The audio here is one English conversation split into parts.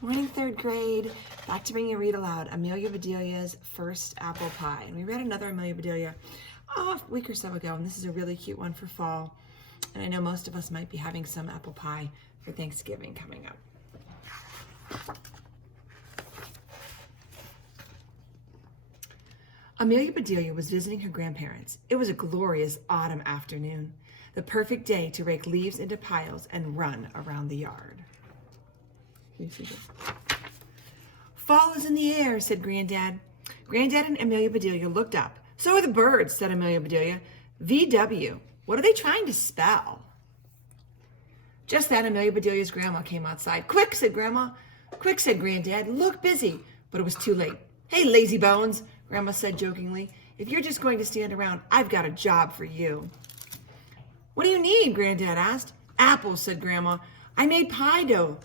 Morning, third grade. Back to bring you a read aloud. Amelia Bedelia's First Apple Pie. And we read another Amelia Bedelia a week or so ago, and this is a really cute one for fall. And I know most of us might be having some apple pie for Thanksgiving coming up. Amelia Bedelia was visiting her grandparents. It was a glorious autumn afternoon, the perfect day to rake leaves into piles and run around the yard. Fall is in the air, said Granddad. Granddad and Amelia Bedelia looked up. So are the birds, said Amelia Bedelia. VW, what are they trying to spell? Just then, Amelia Bedelia's grandma came outside. Quick, said Grandma. Quick, said Granddad. Look busy. But it was too late. Hey, lazy bones, Grandma said jokingly. If you're just going to stand around, I've got a job for you. What do you need? Granddad asked. Apples, said Grandma. I made pie dough.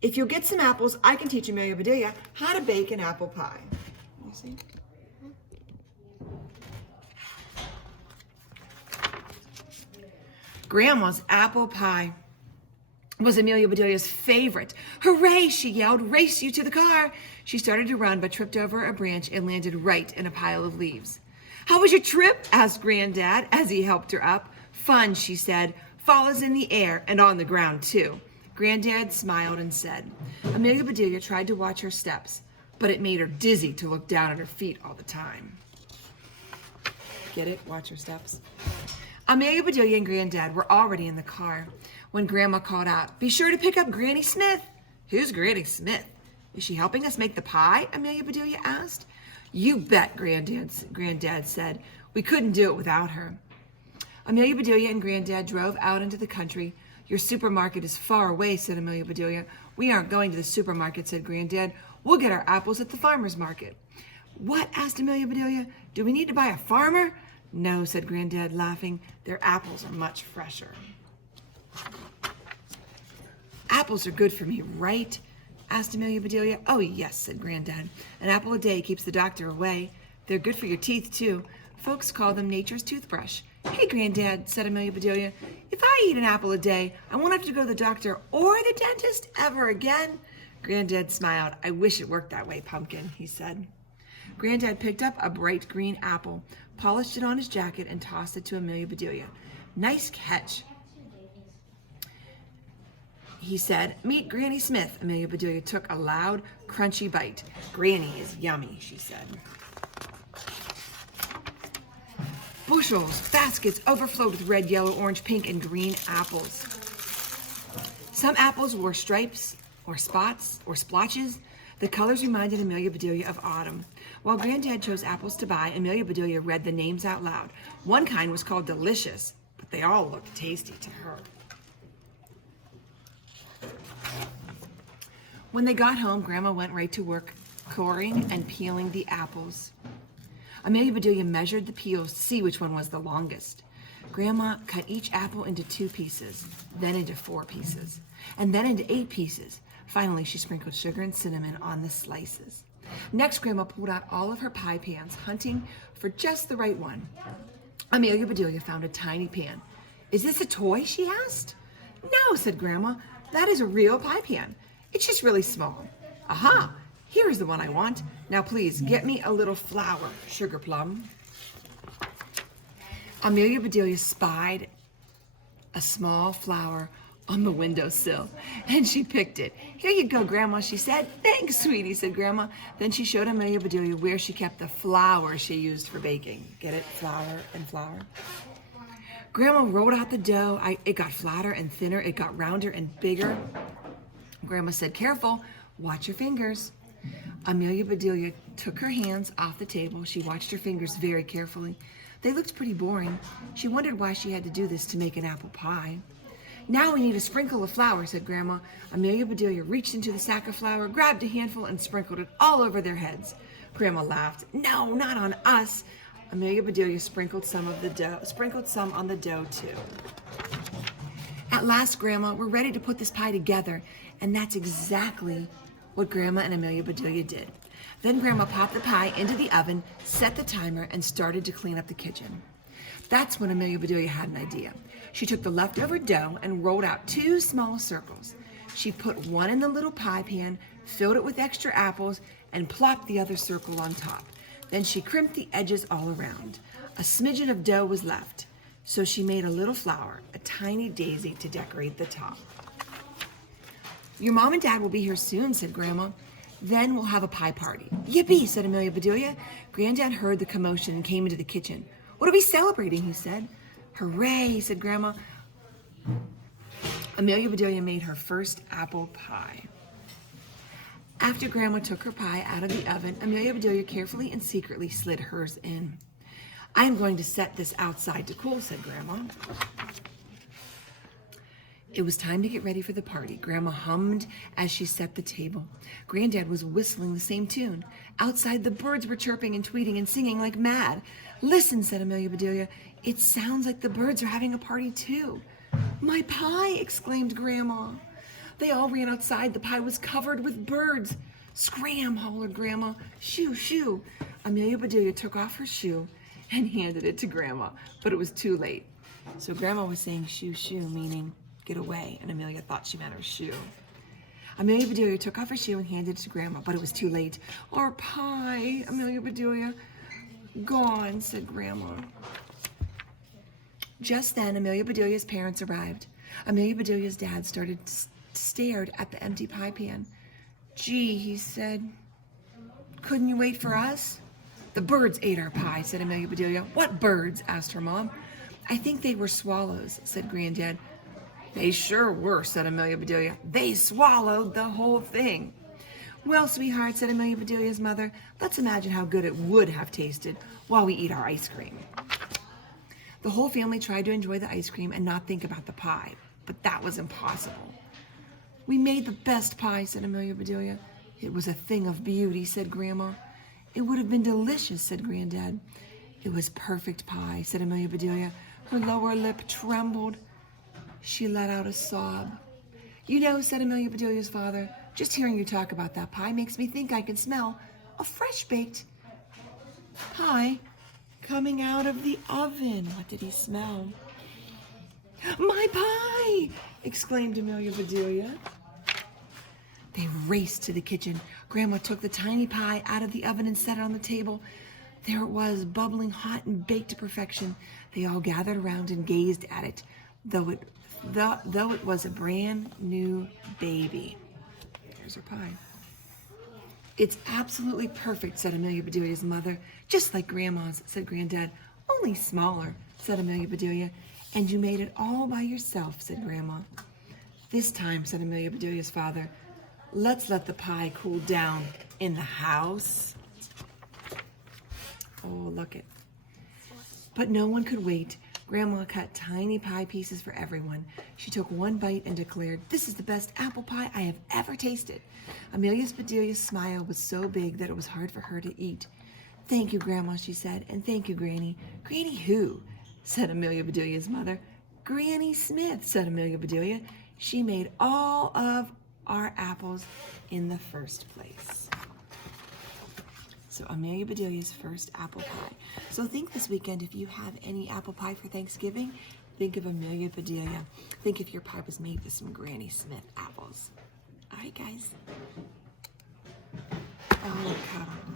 If you'll get some apples, I can teach Amelia Bedelia how to bake an apple pie. You see? Grandma's apple pie was Amelia Bedelia's favorite. Hooray, she yelled, race you to the car. She started to run, but tripped over a branch and landed right in a pile of leaves. How was your trip? Asked Granddad as he helped her up. Fun, she said. Fall is in the air and on the ground, too. Granddad smiled and said, Amelia Bedelia tried to watch her steps, but it made her dizzy to look down at her feet all the time. Get it? Watch her steps. Amelia Bedelia and Granddad were already in the car when Grandma called out, be sure to pick up Granny Smith. Who's Granny Smith? Is she helping us make the pie? Amelia Bedelia asked. You bet, Granddad said. We couldn't do it without her. Amelia Bedelia and Granddad drove out into the country. Your supermarket is far away, said Amelia Bedelia. We aren't going to the supermarket, said Granddad. We'll get our apples at the farmer's market. What? Asked Amelia Bedelia. Do we need to buy a farmer? No, said Granddad, laughing. Their apples are much fresher. Apples are good for me, right? Asked Amelia Bedelia. Oh, yes, said Granddad. An apple a day keeps the doctor away. They're good for your teeth, too. Folks call them nature's toothbrush. Hey, Granddad, said Amelia Bedelia, if I eat an apple a day, I won't have to go to the doctor or the dentist ever again. Granddad smiled. I wish it worked that way, Pumpkin, he said. Granddad picked up a bright green apple, polished it on his jacket, and tossed it to Amelia Bedelia. Nice catch, he said. Meet Granny Smith. Amelia Bedelia took a loud, crunchy bite. Granny is yummy, she said. Bushels, baskets overflowed with red, yellow, orange, pink, and green apples. Some apples wore stripes or spots or splotches. The colors reminded Amelia Bedelia of autumn. While Granddad chose apples to buy, Amelia Bedelia read the names out loud. One kind was called Delicious, but they all looked tasty to her. When they got home, Grandma went right to work, coring and peeling the apples. Amelia Bedelia measured the peels to see which one was the longest. Grandma cut each apple into 2 pieces, then into 4 pieces, and then into 8 pieces. Finally, she sprinkled sugar and cinnamon on the slices. Next, Grandma pulled out all of her pie pans, hunting for just the right one. Amelia Bedelia found a tiny pan. Is this a toy? She asked. No, said Grandma. That is a real pie pan. It's just really small. Aha! Here is the one I want. Now please, get me a little flour, Sugar Plum. Amelia Bedelia spied a small flower on the windowsill, and she picked it. Here you go, Grandma, she said. Thanks, sweetie, said Grandma. Then she showed Amelia Bedelia where she kept the flour she used for baking. Get it? Flour and flour. Grandma rolled out the dough. It got flatter and thinner. It got rounder and bigger. Grandma said, careful, watch your fingers. Amelia Bedelia took her hands off the table. She watched her fingers very carefully. They looked pretty boring. She wondered why she had to do this to make an apple pie. Now we need a sprinkle of flour, said Grandma. Amelia Bedelia reached into the sack of flour, grabbed a handful, and sprinkled it all over their heads. Grandma laughed. No, not on us. Amelia Bedelia sprinkled some on the dough too. At last, Grandma, we're ready to put this pie together, and that's exactly what Grandma and Amelia Bedelia did. Then Grandma popped the pie into the oven, set the timer, and started to clean up the kitchen. That's when Amelia Bedelia had an idea. She took the leftover dough and rolled out 2 small circles. She put one in the little pie pan, filled it with extra apples, and plopped the other circle on top. Then she crimped the edges all around. A smidgen of dough was left, so she made a little flower, a tiny daisy to decorate the top. Your mom and dad will be here soon, said Grandma. Then we'll have a pie party. Yippee, said Amelia Bedelia. Granddad heard the commotion and came into the kitchen. What are we celebrating, he said. Hooray, said Grandma. Amelia Bedelia made her first apple pie. After Grandma took her pie out of the oven, Amelia Bedelia carefully and secretly slid hers in. I am going to set this outside to cool, said Grandma. It was time to get ready for the party. Grandma hummed as she set the table. Granddad was whistling the same tune. Outside, the birds were chirping and tweeting and singing like mad. Listen, said Amelia Bedelia. It sounds like the birds are having a party too. My pie, exclaimed Grandma. They all ran outside. The pie was covered with birds. Scram, hollered Grandma. Shoo, shoo. Amelia Bedelia took off her shoe and handed it to Grandma, but it was too late. So Grandma was saying shoo, shoo, meaning get away, and Amelia thought she meant her shoe. Amelia Bedelia took off her shoe and handed it to Grandma, but it was too late. Our pie, Amelia Bedelia. Gone, said Grandma. Just then, Amelia Bedelia's parents arrived. Amelia Bedelia's dad stared at the empty pie pan. Gee, he said, couldn't you wait for us? The birds ate our pie, said Amelia Bedelia. What birds? Asked her mom. I think they were swallows, said Granddad. They sure were, said Amelia Bedelia. They swallowed the whole thing. Well, sweetheart, said Amelia Bedelia's mother, let's imagine how good it would have tasted while we eat our ice cream. The whole family tried to enjoy the ice cream and not think about the pie, but that was impossible. We made the best pie, said Amelia Bedelia. It was a thing of beauty, said Grandma. It would have been delicious, said Granddad. It was perfect pie, said Amelia Bedelia. Her lower lip trembled. She let out a sob. You know, said Amelia Bedelia's father, just hearing you talk about that pie makes me think I can smell a fresh-baked pie coming out of the oven. What did he smell? My pie! Exclaimed Amelia Bedelia. They raced to the kitchen. Grandma took the tiny pie out of the oven and set it on the table. There it was, bubbling hot and baked to perfection. They all gathered around and gazed at it, though it was a brand new baby. Here's her pie. It's absolutely perfect, said Amelia Bedelia's mother. Just like Grandma's, said Granddad. Only smaller, said Amelia Bedelia. And you made it all by yourself, said Grandma. This time, said Amelia Bedelia's father, let's let the pie cool down in the house. Oh, look it. But no one could wait. Grandma cut tiny pie pieces for everyone. She took one bite and declared, this is the best apple pie I have ever tasted. Amelia Bedelia's smile was so big that it was hard for her to eat. Thank you, Grandma, she said, and thank you, Granny. Granny who? Said Amelia Bedelia's mother. Granny Smith, said Amelia Bedelia. She made all of our apples in the first place. So Amelia Bedelia's first apple pie. So think this weekend, if you have any apple pie for Thanksgiving, think of Amelia Bedelia. Think if your pie was made with some Granny Smith apples. All right, guys. Oh, cuddle.